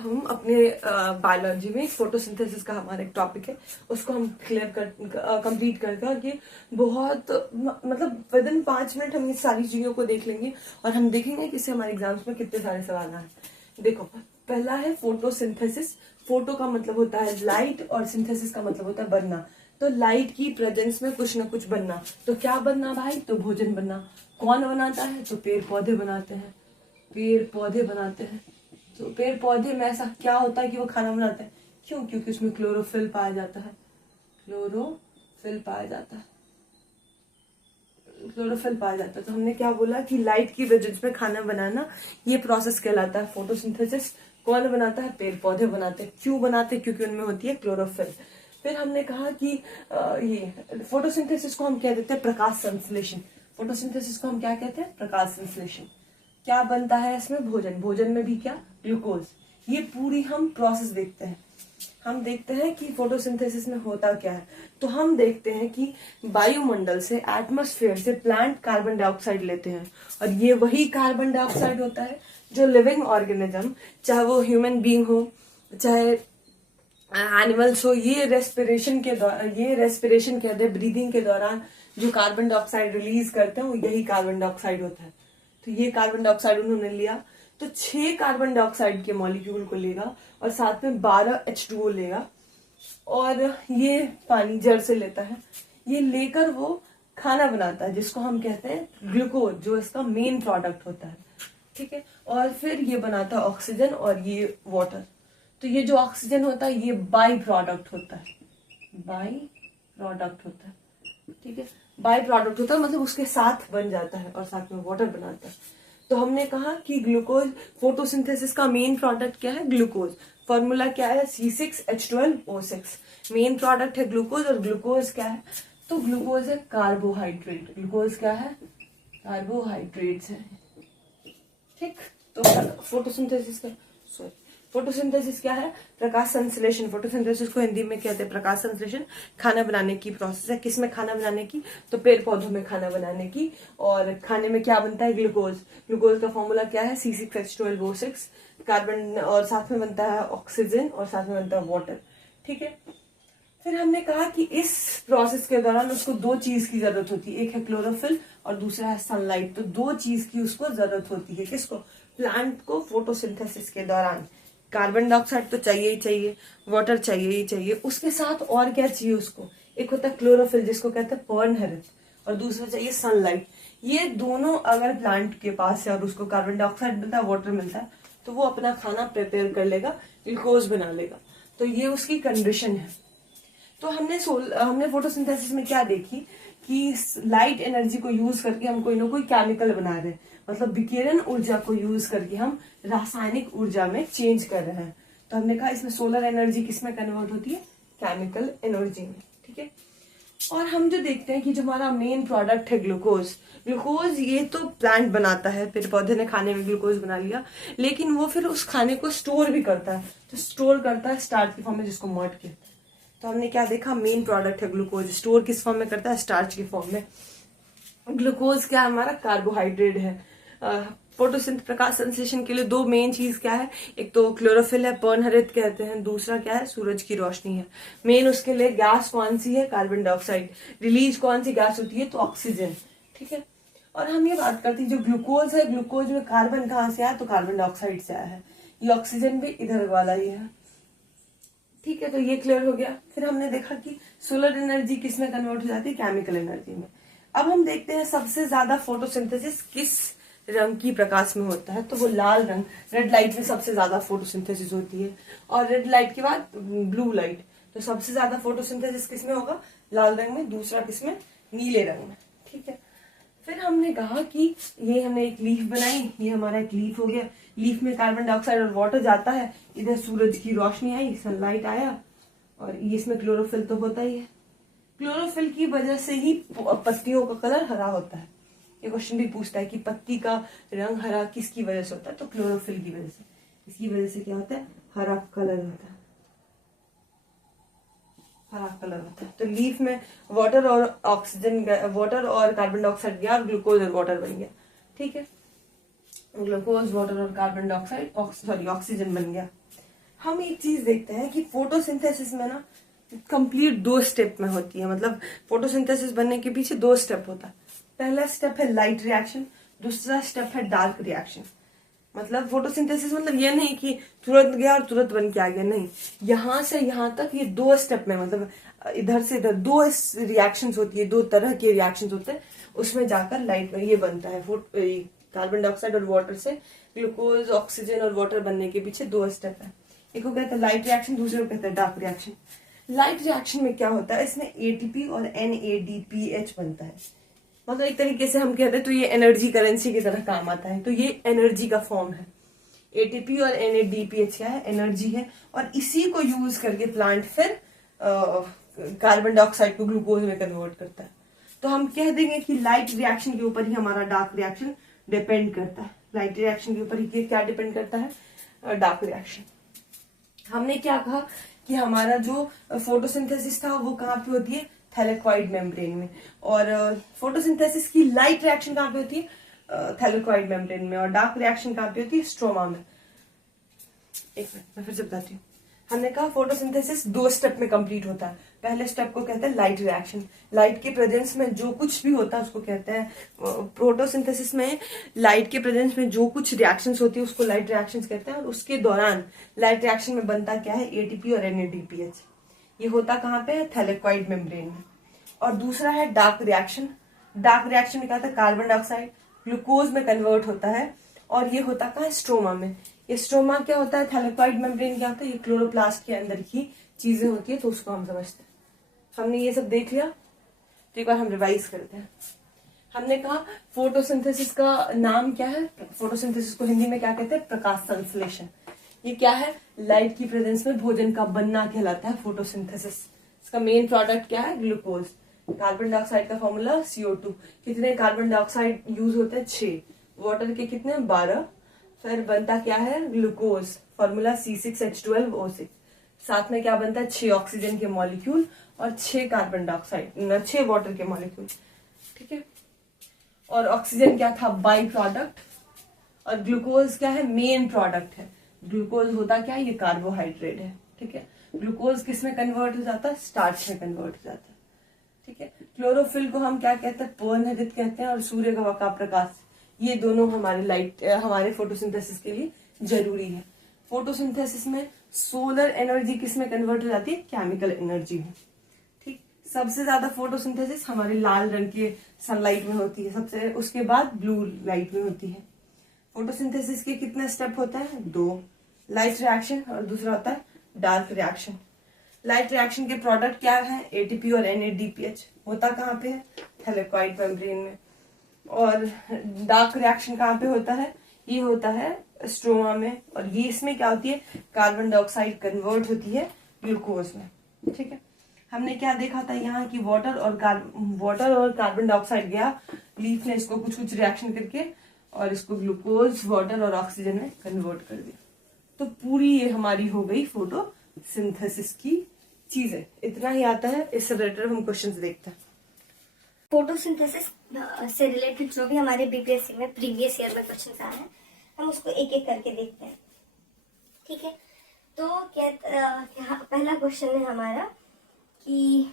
हम अपने बायोलॉजी में फोटोसिंथेसिस का हमारा एक टॉपिक है, उसको हम कंप्लीट करके कि बहुत मतलब विद इन 5 मिनट हम इस सारी चीजों को देख लेंगे और हम देखेंगे कि इससे हमारे एग्जाम्स में कितने सारे सवाल आए। देखो, पहला है फोटोसिंथेसिस। फोटो का मतलब होता है लाइट और सिंथेसिस का मतलब होता है बनना। तो लाइट की प्रेजेंस में कुछ ना कुछ बनना। तो क्या बनना भाई? तो भोजन बनना। कौन बनाता है? तो पेड़ पौधे बनाते हैं। पेड़ पौधे बनाते हैं। तो पेड़ पौधे में ऐसा क्या होता है कि वो खाना बनाते हैं? क्यों? क्योंकि उसमें क्लोरोफिल पाया जाता है। क्लोरोफिल पाया जाता है। क्लोरोफिल पाया जाता है। तो हमने क्या बोला कि लाइट की प्रेजेंस में खाना बनाना, ये प्रोसेस कहलाता है फोटोसिंथेसिस। कौन बनाता है? पेड़ पौधे बनाते हैं। क्यों बनाते हैं? क्योंकि उनमें होती है क्लोरोफिल। फिर हमने कहा कि ये फोटोसिंथेसिस को हम क्या देते हैं? प्रकाश संश्लेषण। फोटोसिंथेसिस को हम क्या कहते हैं? प्रकाश संश्लेषण। क्या बनता है इसमें? भोजन। भोजन में भी क्या? ग्लूकोज। ये पूरी हम प्रोसेस देखते हैं। हम देखते हैं कि फोटोसिंथेसिस में होता क्या है। तो हम देखते हैं कि वायुमंडल से, एटमॉस्फेयर से प्लांट कार्बन डाइऑक्साइड लेते हैं और ये वही कार्बन डाइऑक्साइड होता है जो लिविंग ऑर्गेनिज्म, चाहे वो ह्यूमन बीइंग हो चाहे एनिमल्स हो, ये रेस्पिरेशन कहते हैं, ब्रीदिंग के दौरान जो कार्बन डाइऑक्साइड रिलीज करते हैं वो यही कार्बन डाइऑक्साइड होता है। तो ये कार्बन डाइऑक्साइड उन्होंने लिया तो 6 कार्बन डाइऑक्साइड के मॉलिक्यूल को लेगा और साथ में 12 H2O लेगा और ये पानी जड़ से लेता है। ये लेकर वो खाना बनाता है जिसको हम कहते हैं ग्लूकोज, जो इसका मेन प्रोडक्ट होता है। ठीक है। और फिर ये बनाता है ऑक्सीजन और ये वाटर। तो ये जो ऑक्सीजन होता है ये बाई प्रोडक्ट होता है। बाई प्रोडक्ट होता है। ठीक है। बाई प्रोडक्ट होता है मतलब उसके साथ बन जाता है और साथ में वाटर बनाता है। तो हमने कहा कि ग्लूकोज, फोटोसिंथेसिस का मेन प्रोडक्ट क्या है? ग्लूकोज। फॉर्मूला क्या है? C6H12O6। मेन प्रोडक्ट है ग्लूकोज और ग्लूकोज क्या है? तो ग्लूकोज है कार्बोहाइड्रेट। ग्लूकोज क्या है? कार्बोहाइड्रेट्स है। ठीक। तो फोटोसिंथेसिस क्या है? प्रकाश संश्लेषण। फोटोसिंथेसिस को हिंदी में कहते हैं प्रकाश संश्लेषण। खाना बनाने की प्रोसेस है। किसमें खाना बनाने की? तो पेड़ पौधों में खाना बनाने की। और खाने में क्या बनता है? ग्लूकोज। ग्लूकोज का फॉर्मूला क्या है? C6H12O6। कार्बन और साथ में बनता है ऑक्सीजन और साथ में बनता है वाटर। ठीक है। फिर हमने कहा कि इस प्रोसेस के दौरान उसको 2 चीज की जरूरत होती है। एक है क्लोरोफिल और दूसरा है सनलाइट। तो 2 चीज की उसको जरूरत होती है। किसको? प्लांट को फोटोसिंथेसिस के दौरान। कार्बन डाइऑक्साइड तो चाहिए ही चाहिए, वाटर चाहिए ही चाहिए, उसके साथ और क्या चाहिए उसको? एक होता है क्लोरोफिल जिसको कहते हैं पर्णहरित और दूसरा चाहिए सनलाइट। ये दोनों अगर प्लांट के पास है और उसको कार्बन डाइऑक्साइड मिलता है, वाटर मिलता है, तो वो अपना खाना प्रिपेयर कर लेगा, ग्लूकोज बना लेगा। तो ये उसकी कंडीशन है। तो हमने फोटोसिंथेसिस में क्या देखी कि लाइट एनर्जी को यूज करके हम कोई ना कोई केमिकल बना रहे हैं, मतलब विकिरण ऊर्जा को यूज करके हम रासायनिक ऊर्जा में चेंज कर रहे हैं। तो हमने कहा इसमें सोलर एनर्जी किसमें कन्वर्ट होती है? केमिकल एनर्जी में। ठीक है। और हम जो देखते हैं कि जो हमारा मेन प्रोडक्ट है ग्लूकोज, ग्लूकोज ये तो प्लांट बनाता है, पेड़ पौधे ने खाने में ग्लूकोज बना लिया, लेकिन वो फिर उस खाने को स्टोर भी करता है। तो स्टोर करता है स्टार्च की फॉर्म में, जिसको मड कहते हैं। तो हमने क्या देखा? मेन प्रोडक्ट है ग्लूकोज। स्टोर किस फॉर्म में करता है? स्टार्च की फॉर्म में। ग्लूकोज क्या है? हमारा कार्बोहाइड्रेट है। प्रकाश संश्लेषण के लिए 2 मेन चीज क्या है? एक तो क्लोरोफिल है, पर्णहरित कहते हैं, दूसरा क्या है? सूरज की रोशनी है। मेन उसके लिए गैस कौन सी है? Carbon dioxide. रिलीज कौन सी गैस होती है? तो ऑक्सीजन। ठीक है। और हम ये बात करते हैं जो ग्लूकोज है, ग्लूकोज में कार्बन कहाँ से आया? तो कार्बन डाइऑक्साइड से आया है। ये ऑक्सीजन भी इधर वाला ही है। ठीक है। तो ये क्लियर हो गया। फिर हमने देखा कि सोलर एनर्जी किस में कन्वर्ट हो जाती है? केमिकल एनर्जी में। अब हम देखते हैं सबसे ज्यादा फोटोसिंथेसिस किस रंग की प्रकाश में होता है? तो वो लाल रंग, रेड लाइट में सबसे ज्यादा फोटोसिंथेसिस होती है और रेड लाइट के बाद ब्लू लाइट। तो सबसे ज्यादा फोटोसिंथेसिस किसमें होगा? लाल रंग में। दूसरा किसमें? नीले रंग में। ठीक है। फिर हमने कहा कि ये हमने एक लीफ बनाई, ये हमारा एक लीफ हो गया। लीफ में कार्बन डाइऑक्साइड और वाटर जाता है, इधर सूरज की रोशनी आई, सनलाइट आया और इसमें क्लोरोफिल तो होता ही है। क्लोरोफिल की वजह से ही पत्तियों का कलर हरा होता है। ये क्वेश्चन भी पूछता है कि पत्ती का रंग हरा किसकी वजह से होता है? तो क्लोरोफिल की वजह से। इसकी वजह से क्या होता है? हरा कलर होता है। हरा कलर होता है। तो लीफ में वाटर और ऑक्सीजन, वाटर और कार्बन डाइऑक्साइड गया और ग्लूकोज और वाटर बन गया। ठीक है। ग्लूकोज, वाटर और कार्बन डाइऑक्साइड, ऑक्सीजन बन गया। हम एक चीज देखते हैं कि फोटोसिंथेसिस में ना कंप्लीट 2 स्टेप में होती है, मतलब फोटोसिंथेसिस बनने के पीछे 2 स्टेप होता है। पहला स्टेप है लाइट रिएक्शन, दूसरा स्टेप है डार्क रिएक्शन। मतलब फोटोसिंथेसिस मतलब ये नहीं कि तुरंत गया और तुरंत बन के आ गया, नहीं, यहाँ से यहाँ तक ये 2 स्टेप में, मतलब इधर से इधर 2 रिएक्शंस होती है, 2 तरह के रिएक्शंस होते हैं, उसमें जाकर लाइट ये बनता है। कार्बन डाइऑक्साइड और वाटर से ग्लूकोज, ऑक्सीजन और वाटर बनने के पीछे 2 स्टेप है। एक को कहते हैं लाइट रिएक्शन, दूसरे को कहते हैं डार्क रिएक्शन। लाइट रिएक्शन में क्या होता है, इसमें एटीपी और NADPH बनता है। मतलब एक तरीके से हम कहते हैं तो ये एनर्जी करेंसी की तरह काम आता है, तो ये एनर्जी का फॉर्म है। एटीपी और NADPH क्या है, एनर्जी है, और इसी को यूज करके प्लांट फिर कार्बन डाइऑक्साइड को ग्लूकोज में कन्वर्ट करता है। तो हम कह देंगे कि लाइट रिएक्शन के ऊपर ही हमारा डार्क रिएक्शन डिपेंड करता है। लाइट रिएक्शन के ऊपर ही क्या डिपेंड करता है, डार्क रिएक्शन। हमने क्या कहा कि हमारा जो फोटोसिंथेसिस था वो कहाँ पे होती है, थैलेकॉइड मेम्ब्रेन में, और फोटोसिंथेसिस की लाइट रिएक्शन कहाँ पे होती है, थैलेकॉइड मेम्ब्रेन में, और डार्क रिएक्शन कहाँ पे होती है, स्ट्रोमा में। एक मिनट मैं फिर से बताती हूँ। हमने कहा फोटोसिंथेसिस 2 स्टेप में कंप्लीट होता है। पहले स्टेप को कहते हैं लाइट रिएक्शन, लाइट के प्रेजेंस में जो कुछ भी होता है उसको कहते हैं, फोटोसिंथेसिस में लाइट के प्रेजेंस में जो कुछ रिएक्शंस होती है उसको लाइट रिएक्शंस कहते हैं, और उसके दौरान लाइट रिएक्शन में बनता क्या है, एटीपी और NADPH। ये होता कहाँ पे है, थैलेकॉइड मेम्ब्रेन में। और दूसरा है डार्क रिएक्शन। डार्क रिएक्शन में क्या होता है, कार्बन डाइऑक्साइड ग्लूकोज में कन्वर्ट होता है, और ये होता कहाँ है, स्ट्रोमा में। ये स्ट्रोमा क्या होता है, थैलेकॉइड मेम्ब्रेन क्या होता है, ये क्लोरोप्लास्ट के अंदर की चीजें होती है, तो उसको हम समझते हैं। हमने ये सब देख लिया, तो एक बार हम रिवाइज करते हैं। हमने कहा फोटोसिंथेसिस का नाम क्या है, फोटोसिंथेसिस को हिंदी में क्या कहते हैं, प्रकाश संश्लेषण। ये क्या है, लाइट की प्रेजेंस में भोजन का बनना कहलाता है फोटोसिंथेसिस। इसका मेन प्रोडक्ट क्या है, ग्लूकोज। कार्बन डाइऑक्साइड का फॉर्मूला CO2। कितने कार्बन डाइऑक्साइड यूज होते हैं, 6, वाटर के कितने, 12। फिर बनता क्या है, ग्लूकोज, फॉर्मूला C6H12O6। साथ में क्या बनता है, 6 ऑक्सीजन के मॉलिक्यूल और 6 कार्बन डाइऑक्साइड, 6 वाटर के मॉलिक्यूल, ठीक है। और ऑक्सीजन क्या था, बाई प्रोडक्ट, और ग्लूकोज क्या है, मेन प्रोडक्ट है। ग्लूकोज होता क्या है, ये कार्बोहाइड्रेट है, ठीक है। ग्लूकोज किस में कन्वर्ट हो जाता है, स्टार्च में कन्वर्ट हो जाता है, ठीक है। क्लोरोफिल को हम क्या कहते हैं, पर्णहरित कहते हैं, और सूर्य का प्रकाश, ये दोनों हमारे फोटोसिंथेसिस के लिए जरूरी है। फोटोसिंथेसिस में सोलर एनर्जी किस में कन्वर्ट हो जाती है, केमिकल एनर्जी में, ठीक। सबसे ज्यादा फोटोसिंथेसिस हमारे लाल रंग के सनलाइट में होती है, सबसे उसके बाद ब्लू लाइट में होती है। फोटोसिंथेसिस के कितने स्टेप होता है, 2, लाइट रिएक्शन और दूसरा होता है डार्क रिएक्शन। लाइट रिएक्शन के प्रोडक्ट क्या है, एटीपी और NADPH। होता कहाँ पे है, थैलेकॉइड मेम्ब्रेन में। और डार्क रिएक्शन कहाँ पे होता है, ये होता है स्ट्रोमा में, और ये इसमें क्या होती है, कार्बन डाइऑक्साइड कन्वर्ट होती है ग्लूकोज में, ठीक है। हमने क्या देखा था यहाँ की वाटर और कार्बन डाइऑक्साइड गया, लीफ ने इसको कुछ कुछ रिएक्शन करके और इसको ग्लूकोज, वाटर और ऑक्सीजन में कन्वर्ट कर दिया। तो पूरी ये हमारी हो गई फोटोसिंथेसिस की चीजें। इतना ही आता है, इससे रिलेटेड हम क्वेश्चंस देखते हैं। फोटोसिंथेसिस से रिलेटेड जो भी हमारे बीपीएससी में प्रीवियस ईयर में क्वेश्चन आए हैं, हम उसको एक एक करके देखते हैं, ठीक है। तो पहला क्वेश्चन है हमारा कि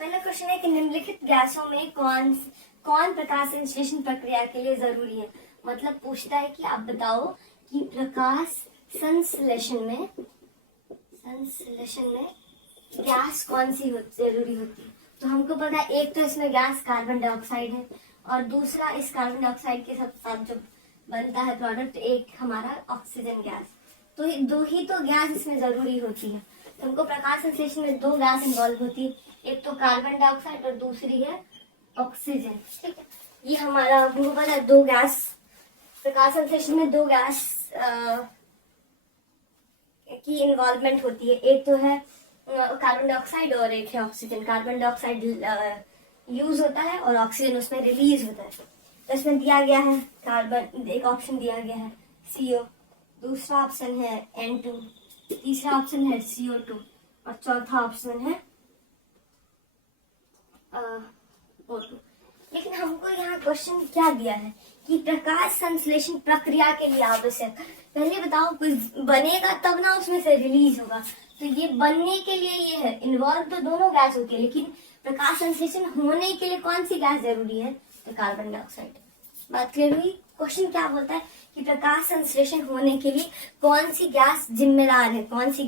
निम्नलिखित गैसों में कौन प्रकाश संश्लेषण प्रक्रिया के लिए जरूरी है। मतलब पूछता है कि आप बताओ कि प्रकाश संश्लेषण में गैस कौन सी जरूरी होती है। तो हमको पता है, एक तो इसमें गैस कार्बन डाइऑक्साइड है, और दूसरा इस कार्बन डाइऑक्साइड के साथ जो बनता है प्रोडक्ट, एक हमारा ऑक्सीजन गैस। तो 2 ही तो गैस इसमें जरूरी होती है। तो हमको प्रकाश संश्लेषण में 2 गैस इन्वॉल्व होती है, एक तो कार्बन डाइऑक्साइड और दूसरी है ऑक्सीजन, ठीक है। ये हमारा हमको पता है 2 गैस, प्रकाश संश्लेषण में 2 गैस की इन्वॉल्वमेंट होती है। एक तो है कार्बन डाइऑक्साइड और एक है ऑक्सीजन। कार्बन डाइऑक्साइड यूज होता है और ऑक्सीजन उसमें रिलीज होता है। तो इसमें दिया गया है कार्बन, एक ऑप्शन दिया गया है CO, दूसरा ऑप्शन है N2, तीसरा ऑप्शन है CO2 और चौथा ऑप्शन है O2। लेकिन हमको यहाँ क्वेश्चन क्या दिया है कि प्रकाश संश्लेषण प्रक्रिया के लिए आवश्यक, पहले बताओ कुछ बनेगा तब ना उसमें से रिलीज होगा, तो ये बनने के लिए ये है, इन्वॉल्व तो दोनों गैस होती है, लेकिन प्रकाश संश्लेषण होने के लिए कौन सी गैस जरूरी है, तो कार्बन डाइऑक्साइड। बात क्लियर हुई। क्वेश्चन क्या बोलता है कि प्रकाश संश्लेषण होने के लिए कौन सी गैस जिम्मेदार है, कौन सी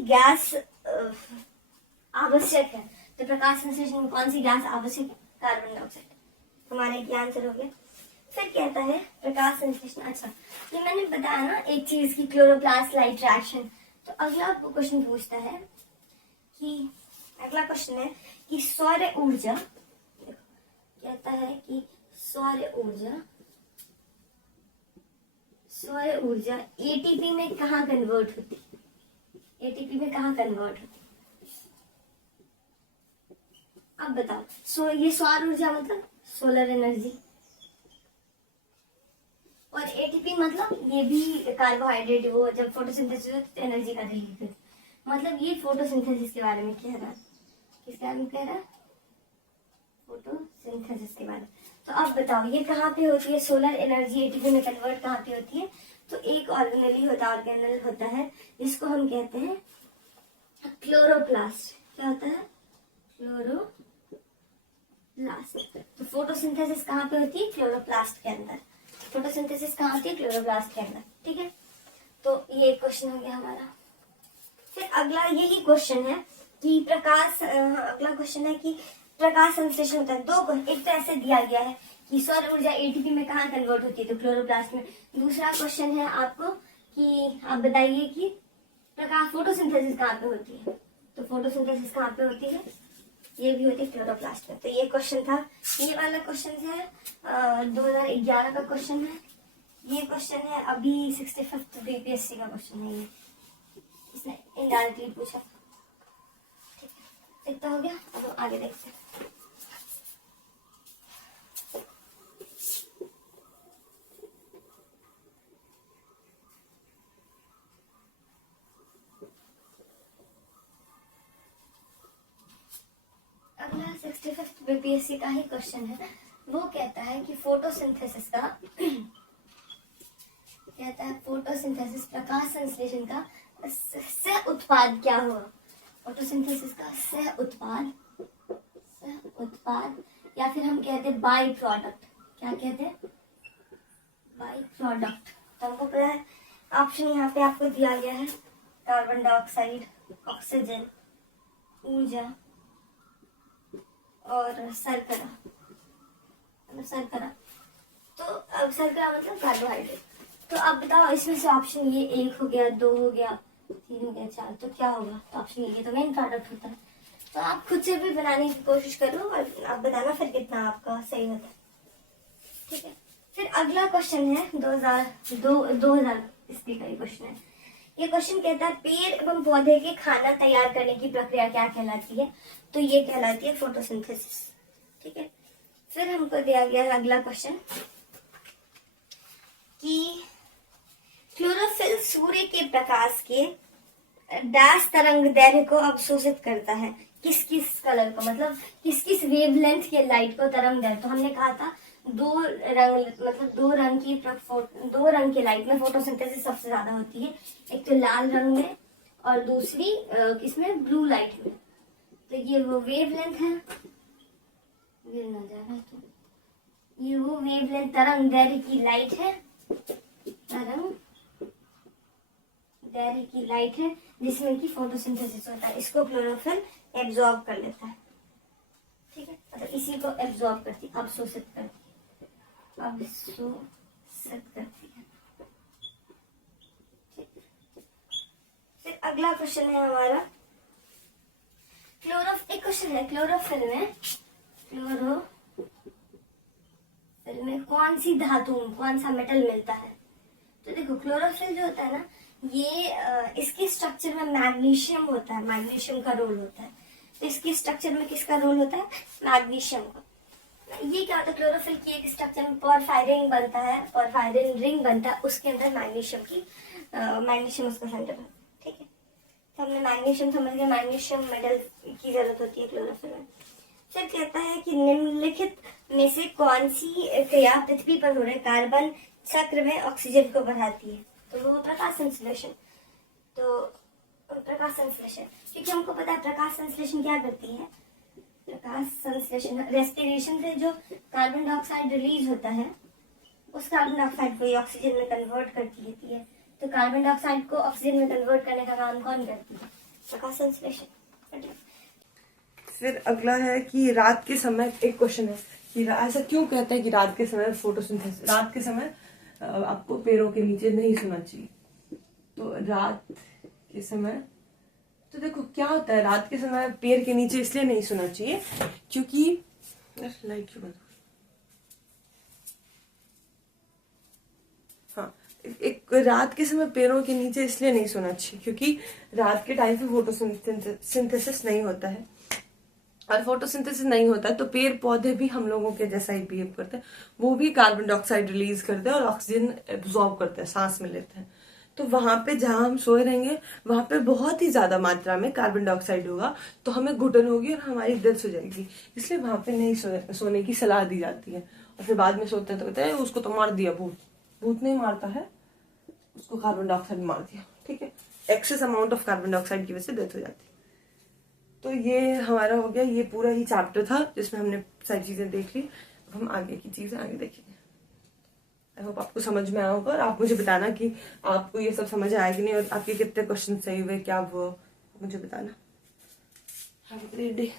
गैस आवश्यक है, तो प्रकाश संश्लेषण में कौन सी गैस आवश्यक है, कार्बन डाइऑक्साइड। हमारे ये आंसर हो गया। फिर कहता है प्रकाश संश्लेषण, अच्छा ये मैंने बताया ना एक चीज की क्लोरोप्लास्ट लाइट रिएक्शन, तो अगला क्वेश्चन पूछता है कि अगला क्वेश्चन है कि सौर ऊर्जा, कहता है कि सौर ऊर्जा एटीपी में कहाँ कन्वर्ट होती है, एटीपी में कहाँ कन्वर्ट होती है, अब बताओ। ये सौर ऊर्जा मतलब सोलर एनर्जी, और एटीपी मतलब ये भी कार्बोहाइड्रेट, वो जब फोटोसिंथेसिस होती है एनर्जी का रिलीज होता है, मतलब ये फोटोसिंथेसिस के बारे में कह रहा है, किसके बारे में कह रहा है, फोटोसिंथेसिस के बारे में। तो अब बताओ ये कहाँ पे होती है, सोलर एनर्जी एटीपी में कन्वर्ट कहाँ पे होती है, तो एक ऑर्गेनल होता है जिसको हम कहते हैं क्लोरोप्लास्ट। क्या होता है, क्लोरोप्लास्ट। तो फोटोसिंथेसिस कहाँ पे होती है, क्लोरोप्लास्ट के अंदर। फोटोसिंथेसिस कहाँ होती है, क्लोरोप्लास्ट के अंदर, ठीक है। तो ये क्वेश्चन हो गया हमारा। फिर अगला यही क्वेश्चन है कि अगला क्वेश्चन है कि प्रकाश संश्लेषण होता है दो, एक तो ऐसे दिया गया है कि सौर ऊर्जा एटीपी में कहाँ कन्वर्ट होती है, तो क्लोरोप्लास्ट में। दूसरा क्वेश्चन है आपको कि आप बताइए कि प्रकाश फोटोसिंथेसिस कहाँ पे होती है, तो फोटोसिंथेसिस कहाँ पे होती है, ये भी होती है क्लोरोप्लास्ट में। तो ये क्वेश्चन था। ये वाला क्वेश्चन है 2011 का क्वेश्चन है। ये क्वेश्चन है अभी 65th बीपीएससी का क्वेश्चन है, ये इसने इनडायरेक्टली पूछा। ठीक है, इतना हो गया। अब आगे देखते हैं। अगला 65th बीपीएससी का ही क्वेश्चन है। वो कहता है कि फोटोसिंथेसिस का फोटोसिंथेसिस प्रकाश संश्लेषण का सह उत्पाद क्या हुआ। फोटोसिंथेसिस का सह उत्पाद या फिर हम कहते हैं बाई प्रोडक्ट। क्या कहते हैं, बाई प्रोडक्ट। तो हमको पता है ऑप्शन यहाँ पे आपको दिया गया है, कार्बन डाइऑक्साइड, ऑक्सीजन, ऊर्जा और शर्करा। तो अब शर्करा मतलब कार्बोहाइड्रेट। तो अब बताओ इसमें से ऑप्शन ये 1 हो गया, 2 हो गया, 3 हो गया, 4, तो क्या होगा। तो ऑप्शन ये तो मेन प्रोडक्ट होता है। तो आप खुद से भी बनाने की कोशिश करो और आप बताना फिर कितना आपका सही होता है। ठीक है। फिर अगला क्वेश्चन है 2000 ईस्वी का क्वेश्चन है। ये क्वेश्चन कहता है पेड़ एवं पौधे के खाना तैयार करने की प्रक्रिया क्या कहलाती है। तो ये कहलाती है फोटोसिंथेसिस। ठीक है। फिर हमको दिया गया है अगला क्वेश्चन कि क्लोरोफिल सूर्य के प्रकाश के डैश तरंग दैर्घ्य को अवशोषित करता है। किस किस कलर को, मतलब किस किस वेवलेंथ के लाइट को तरंग दैर्घ्य। तो हमने कहा था दो रंग की लाइट में फोटोसिंथेसिस सबसे ज्यादा होती है। एक तो लाल रंग में और दूसरी किसमें, ब्लू लाइट में। तो ये वो वेवलेंथ है, ये वो वेवलेंथ तरंग दैर्घ्य की लाइट है, तरंग दैर्घ्य की लाइट है जिसमें कि फोटोसिंथेसिस होता है। इसको क्लोरोफिल एब्जॉर्ब कर लेता है। ठीक है, मतलब इसी को एब्जॉर्ब करती है, अवशोषित करती है। फिर अगला क्वेश्चन है हमारा एक क्वेश्चन है क्लोरोफिल में कौन सी धातु, कौन सा मेटल मिलता है। तो देखो क्लोरोफिल जो होता है ना, ये इसके स्ट्रक्चर में मैग्नीशियम होता है, मैग्नीशियम का रोल होता है। तो इसके स्ट्रक्चर में किसका रोल होता है, मैग्नीशियम का। ये क्या होता है, क्लोरोफिल की एक स्ट्रक्चर में पोरफायरिन बनता है, पोरफायरिन रिंग बनता है, उसके अंदर मैग्नीशियम उसका सेंटर है। ठीक है, तो हमने मैग्नीशियम समझ गया, मैग्नीशियम मेटल की जरूरत होती है क्लोरोफिल में। फिर कहता है कि निम्नलिखित में से कौन सी क्रिया पृथ्वी पर हो रहे कार्बन चक्र में ऑक्सीजन को बढ़ाती है? तो वो प्रकाश संश्लेषण। तो प्रकाश संश्लेषण, क्योंकि हमको पता है प्रकाश संश्लेषण क्या करती है। प्रकाश संश्लेषण रेस्पिरेशन से जो कार्बन डाइऑक्साइड रिलीज होता है, उस कार्बन डाइऑक्साइड को ये ऑक्सीजन में कन्वर्ट करती रहती है। तो कार्बन डाइऑक्साइड को ऑक्सीजन में कन्वर्ट करने का काम कौन करती है? प्रकाश संश्लेषण। फिर अगला है कि रात के समय, एक क्वेश्चन है कि ऐसा क्यों कहते हैं कि रात के समय फोटोसिंथेसिस, रात के समय आपको पेड़ों के नीचे नहीं सोना चाहिए। तो रात के समय, तो देखो क्या होता है, रात के समय पेड़ के नीचे इसलिए नहीं सोना चाहिए क्योंकि लाइट क्यों बंद, हाँ, एक रात के समय पेड़ों के नीचे इसलिए नहीं सोना चाहिए क्योंकि रात के टाइम पे फोटोसिंथेसिस नहीं होता है, और फोटोसिंथेसिस नहीं होता है तो पेड़ पौधे भी हम लोगों के जैसा ही बिहेव करते हैं, वो भी कार्बन डाइऑक्साइड रिलीज करते हैं और ऑक्सीजन एब्जॉर्ब करते हैं, सांस में लेते हैं। तो वहां पे जहां हम सोए रहेंगे वहां पे बहुत ही ज्यादा मात्रा में कार्बन डाइऑक्साइड होगा, तो हमें घुटन होगी और हमारी डेथ हो जाएगी, इसलिए वहां पे नहीं सोने की सलाह दी जाती है। और फिर बाद में सोते हैं तो कहते हैं उसको तो मार दिया भूत, भूत नहीं मारता है, उसको कार्बन डाइऑक्साइड मार दिया, ठीक है, excess amount of carbon dioxide की वजह से डेथ हो जाती है। तो ये हमारा हो गया, ये पूरा ही चैप्टर था जिसमें हमने सारी चीजें देख ली। अब हम आगे की चीजें आगे देखेंगे। आई होप आपको समझ में आया होगा, और आप मुझे बताना कि आपको ये सब समझ आया कि नहीं, और आपके कितने क्वेश्चन सही हुए, क्या हुआ, मुझे बताना। Have a great day.